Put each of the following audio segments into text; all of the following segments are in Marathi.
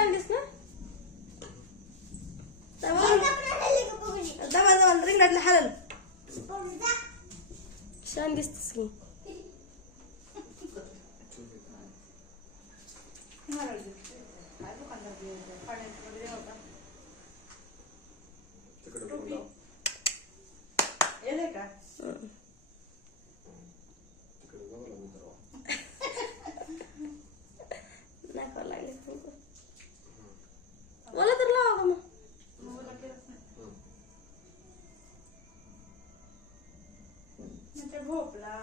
आणलीस ना दवा जाऊन रिंगणातलं हालल छान दिसतेस की मला तर लावा का मग भोपला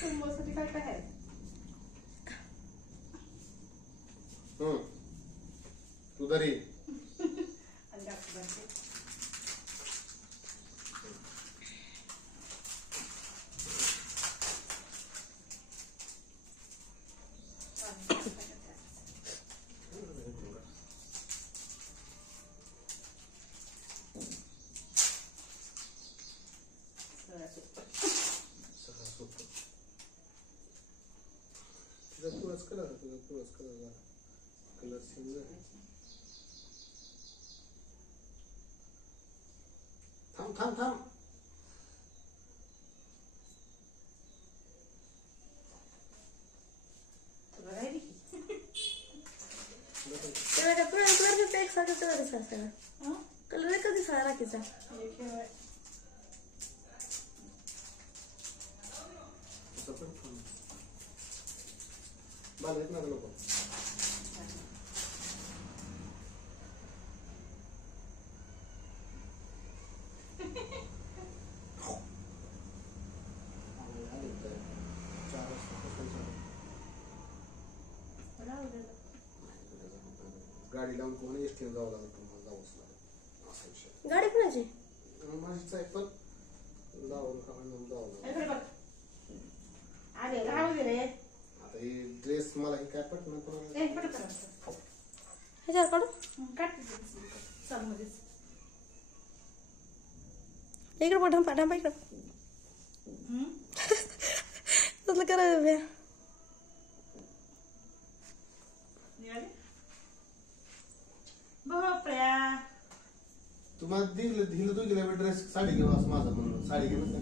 समोसाठी काय काय आहे तू तरी तुळस कलर कलर सिंगल थांब थांब थांब कलर कधी दिसा राखीचा बाहेर ना लोक गाडी लावून कोणी एसटीने जावं लागेल तुम्हाला जावंच लागेल असा विषय गाडी कोणाची माझीच आहे पण जावं लागेल अरे राहू दे रे आता ही ड्रेस मला ही काय पटणार कोणाला ह्याच्यावर काढू इकडे पठा पाठा इकडं तसलं करायचं भ्या तुम्हाला दिलं तू गेला ड्रेस साडी घेऊ असं माझं म्हणून साडी घेऊन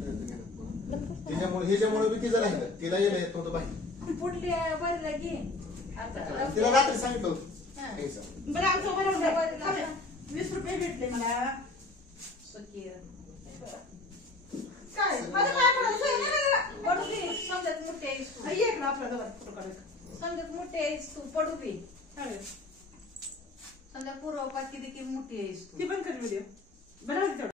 त्याच्यामुळे ह्याच्यामुळे मी तिचं राहिलं तिला यायला येत नव्हतं बाई पुढली बरं घे तिला रात्री सांगितलं बरं 20 रुपये भेटले मला काय समजत मोठे समजत मोठे आहेस तू पडू दे समजा पूर्व किती मोठी आहेस ती पण कर व्हिडिओ बरं